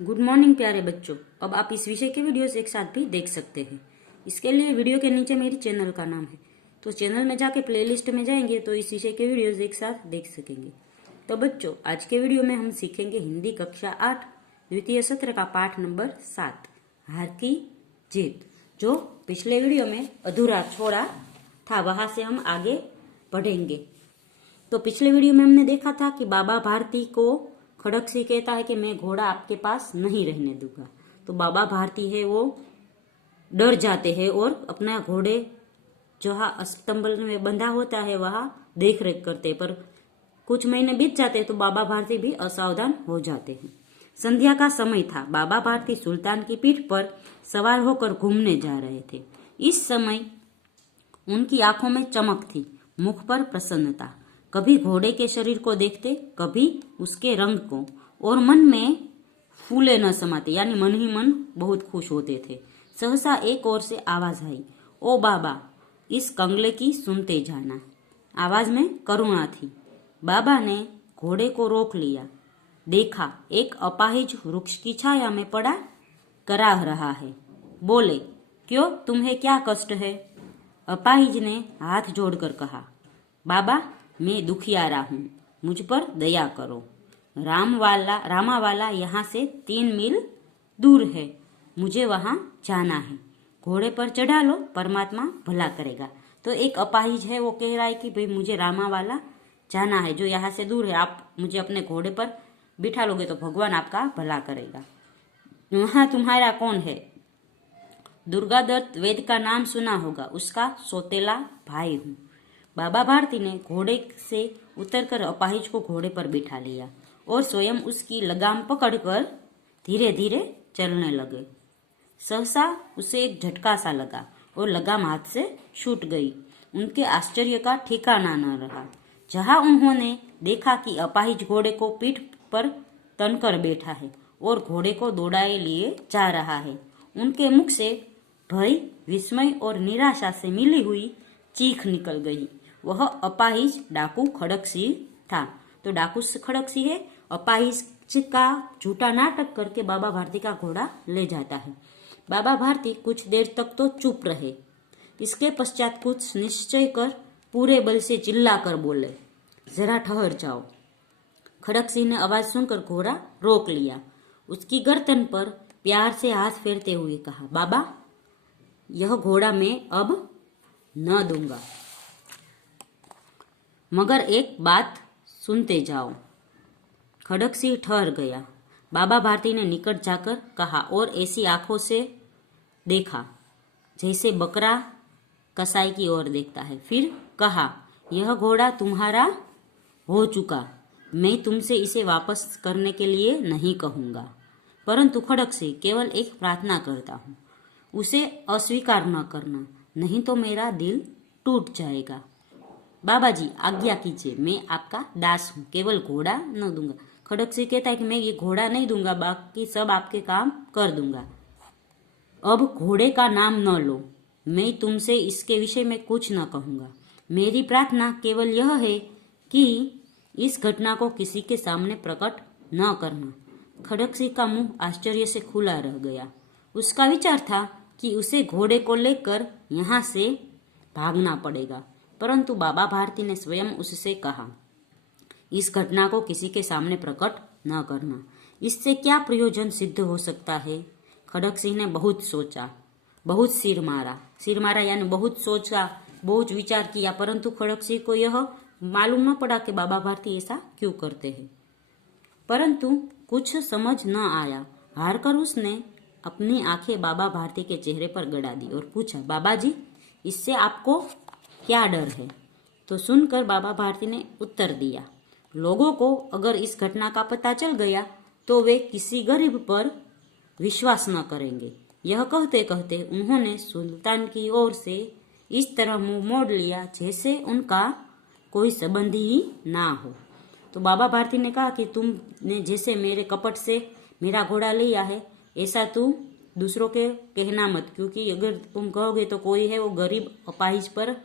Good morning प्यारे बच्चों। अब आप इस विषय के वीडियोस एक साथ भी देख सकते हैं। इसके लिए वीडियो के नीचे मेरी चैनल का नाम है, तो चैनल में जाके प्लेलिस्ट में जाएंगे तो इस विषय के वीडियोस एक साथ देख सकेंगे। तो बच्चों, आज के वीडियो में हम सीखेंगे हिंदी कक्षा 8 द्वितीय सत्र का पाठ नंबर 7, हार की जीत, जो पिछले वीडियो में अधूरा छोड़ा था। वहां से हम आगे बढ़ेंगे। तो पिछले वीडियो में हमने देखा था कि बाबा भारती को खड़गसिंह कहता है कि मैं घोड़ा आपके पास नहीं रहने दूंगा। तो बाबा भारती है वो डर जाते हैं और अपना घोड़े जहाँ स्तंभ में बंधा होता है वहां देख रेख करते हैं। पर कुछ महीने बीत जाते हैं तो बाबा भारती भी असावधान हो जाते हैं। संध्या का समय था। बाबा भारती सुल्तान की पीठ पर सवार होकर घूमने जा रहे थे। इस समय उनकी आंखों में चमक थी, मुख पर प्रसन्नता। कभी घोड़े के शरीर को देखते, कभी उसके रंग को, और मन में फूले न समाते, यानी मन ही मन बहुत खुश होते थे। सहसा एक ओर से आवाज आई, ओ बाबा, इस कंगले की सुनते जाना। आवाज में करुणा थी। बाबा ने घोड़े को रोक लिया। देखा, एक अपाहिज वृक्ष की छाया में पड़ा कराह रहा है। बोले, क्यों, तुम्हें क्या कष्ट है? अपाहिज ने हाथ जोड़कर कहा, बाबा, मैं दुखियारा हूँ, मुझ पर दया करो। रामावाला यहाँ से 3 मील दूर है, मुझे वहाँ जाना है। घोड़े पर चढ़ा लो, परमात्मा भला करेगा। तो एक अपाहिज है, वो कह रहा है कि भाई मुझे रामावाला जाना है, जो यहाँ से दूर है। आप मुझे अपने घोड़े पर बिठा लोगे तो भगवान आपका भला करेगा। वहाँ तुम्हारा कौन है? दुर्गादत्त वैद्य का नाम सुना होगा, उसका सौतेला भाई हूँ। बाबा भारती ने घोड़े से उतरकर अपाहिज को घोड़े पर बिठा लिया और स्वयं उसकी लगाम पकड़कर धीरे धीरे चलने लगे। सहसा उसे एक झटका सा लगा और लगाम हाथ से छूट गई। उनके आश्चर्य का ठिकाना न रहा। जहां उन्होंने देखा कि अपाहिज घोड़े को पीठ पर तनकर बैठा है और घोड़े को दौड़ाए लिए जा रहा है, उनके मुख से भय, विस्मय और निराशा से मिली हुई चीख निकल गई। वह अपाहिज डाकू खड़गसिंह था। तो डाकू खड़गसिंह है, अपाहिज का झूठा नाटक करके बाबा भारती का घोड़ा ले जाता है। बाबा भारती कुछ देर तक तो चुप रहे। इसके पश्चात कुछ निश्चय कर पूरे बल से चिल्लाकर बोले, जरा ठहर जाओ। खड़गसिंह ने आवाज सुनकर घोड़ा रोक लिया। उसकी गर्दन पर प्यार से हाथ फेरते हुए कहा, बाबा, यह घोड़ा मैं अब न दूंगा, मगर एक बात सुनते जाओ। खड़गसिंह ठहर गया। बाबा भारती ने निकट जाकर कहा और ऐसी आंखों से देखा जैसे बकरा कसाई की ओर देखता है। फिर कहा, यह घोड़ा तुम्हारा हो चुका, मैं तुमसे इसे वापस करने के लिए नहीं कहूंगा, परंतु खड़गसिंह, केवल एक प्रार्थना करता हूँ, उसे अस्वीकार न करना, नहीं तो मेरा दिल टूट जाएगा। बाबा जी, आज्ञा कीजिए, मैं आपका दास हूँ, केवल घोड़ा न दूंगा। खड़गसिंह कहता है कि मैं ये घोड़ा नहीं दूंगा, बाकी सब आपके काम कर दूंगा। अब घोड़े का नाम न लो, मैं तुमसे इसके विषय में कुछ न कहूंगा। मेरी प्रार्थना केवल यह है कि इस घटना को किसी के सामने प्रकट न करना। खड़गसिंह का मुंह आश्चर्य से खुला रह गया। उसका विचार था कि उसे घोड़े को लेकर यहाँ से भागना पड़ेगा, परंतु बाबा भारती ने स्वयं उससे कहा, इस घटना को किसी के सामने प्रकट न करना। इससे क्या प्रयोजन सिद्ध हो सकता है? खड़गसिंह ने बहुत सोचा, बहुत सिर मारा यानी बहुत सोचा, बहुत विचार किया, परंतु खड़गसिंह को यह मालूम न पड़ा कि बाबा भारती ऐसा क्यों करते हैं। परंतु कुछ समझ न आया। हार कर उसने अपनी आंखें बाबा भारती के चेहरे पर गड़ा दी और पूछा, बाबा जी, इससे आपको क्या डर है? तो सुनकर बाबा भारती ने उत्तर दिया, लोगों को अगर इस घटना का पता चल गया तो वे किसी गरीब पर विश्वास न करेंगे। यह कहते कहते उन्होंने सुल्तान की ओर से इस तरह मुंह मोड़ लिया जैसे उनका कोई संबंधी ही ना हो। तो बाबा भारती ने कहा कि तुमने जैसे मेरे कपट से मेरा घोड़ा लिया है, ऐसा तू दूसरों के कहना मत, क्योंकि अगर तुम कहोगे तो कोई है वो गरीब अपाहिज पर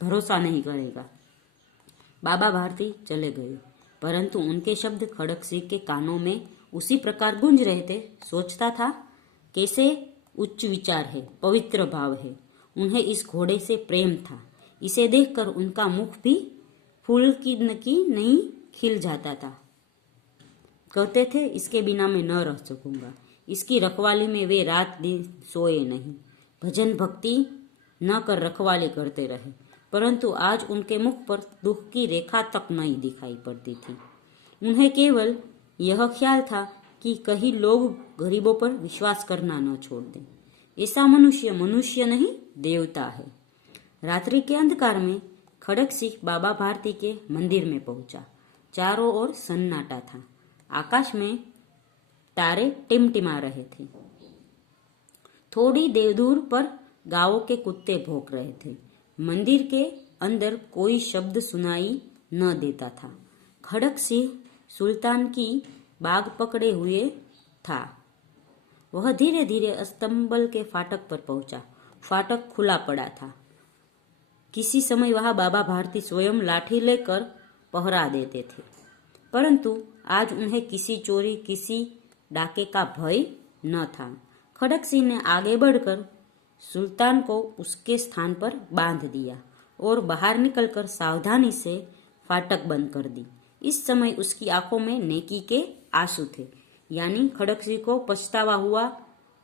भरोसा नहीं करेगा। बाबा भारती चले गए, परंतु उनके शब्द खड़गसिंह के कानों में उसी प्रकार गूंज रहे थे। सोचता था कैसे उच्च विचार है, पवित्र भाव है। उन्हें इस घोड़े से प्रेम था। इसे देखकर उनका मुख भी फूल की नहीं खिल जाता था। कहते थे इसके बिना मैं न रह सकूंगा। इसकी रखवाली में वे रात दिन सोए नहीं, भजन भक्ति न कर रखवाली करते रहे, परंतु आज उनके मुख पर दुख की रेखा तक नहीं दिखाई पड़ती थी। उन्हें केवल यह ख्याल था कि कहीं लोग गरीबों पर विश्वास करना न छोड़ दें। ऐसा मनुष्य मनुष्य नहीं देवता है। रात्रि के अंधकार में खड़क सिंह बाबा भारती के मंदिर में पहुंचा। चारों ओर सन्नाटा था। आकाश में तारे टिमटिमा रहे थे। थोड़ी देर दूर पर गांवों के कुत्ते भौंक रहे थे। मंदिर के अंदर कोई शब्द सुनाई न देता था। खड़क सिंह सुल्तान की बाग पकड़े हुए था। वह धीरे धीरे अस्तंबल के फाटक पर पहुंचा। फाटक खुला पड़ा था। किसी समय वहां बाबा भारती स्वयं लाठी लेकर पहरा देते थे, परंतु आज उन्हें किसी चोरी किसी डाके का भय न था। खड़क सिंह ने आगे बढ़कर सुल्तान को उसके स्थान पर बांध दिया और बाहर निकलकर सावधानी से फाटक बंद कर दी। इस समय उसकी आंखों में नेकी के आंसू थे, यानी खड़क सिंह को पछतावा हुआ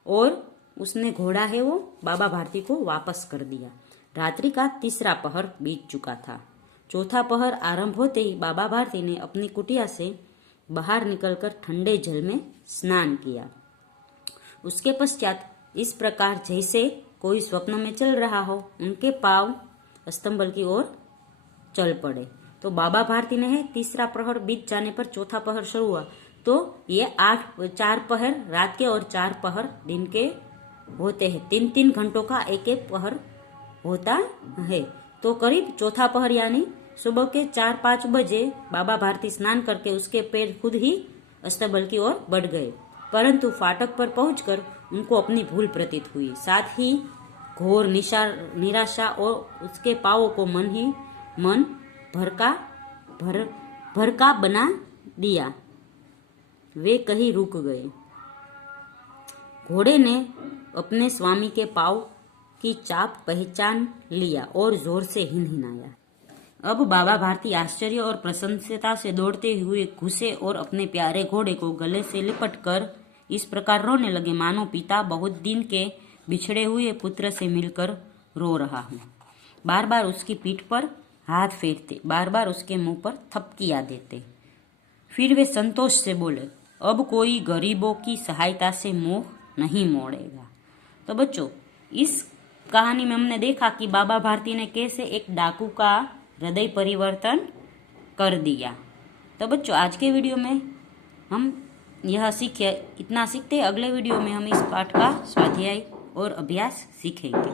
और उसने घोड़ा है वो बाबा भारती को वापस कर दिया। रात्रि का तीसरा पहर बीत चुका था। चौथा पहर आरंभ होते ही बाबा भारती ने अपनी कुटिया से बाहर निकलकर ठंडे जल में स्नान किया। उसके पश्चात इस प्रकार जैसे कोई स्वप्न में चल रहा हो, उनके पांव अस्तंबल की ओर चल पड़े। तो बाबा भारती ने तीसरा प्रहर बीत जाने पर चौथा पहर शुरू हुआ। तो ये 4 पहर रात के और 4 पहर दिन के होते हैं। 3-3 घंटों का एक एक पहर होता है। तो करीब चौथा पहर यानी सुबह के 4-5 बजे बाबा भारती स्नान करके उसके पैर खुद ही अस्तंबल की ओर बढ़ गए, परंतु फाटक पर पहुंचकर उनको अपनी भूल प्रतीत हुई। साथ ही घोर निराशा और उसके पांवों को मन भरका बना दिया। वे कहीं रुक गए। घोड़े ने अपने स्वामी के पांव की चाप पहचान लिया और जोर से हिनहिनाया। अब बाबा भारती आश्चर्य और प्रसन्नता से दौड़ते हुए घुसे और अपने प्यारे घोड़े को गले से लिपटकर इस प्रकार रोने लगे मानो पिता बहुत दिन के बिछड़े हुए पुत्र से मिलकर रो रहा हूँ। बार बार उसकी पीठ पर हाथ फेरते, बार बार उसके मुंह पर थपकियां देते। फिर वे संतोष से बोले, अब कोई गरीबों की सहायता से मुंह नहीं मोड़ेगा। तो बच्चों, इस कहानी में हमने देखा कि बाबा भारती ने कैसे एक डाकू का हृदय परिवर्तन कर दिया। तो बच्चों, आज के वीडियो में हम यह सीखे, इतना सीखते हैं। अगले वीडियो में हम इस पाठ का स्वाध्याय और अभ्यास सीखेंगे।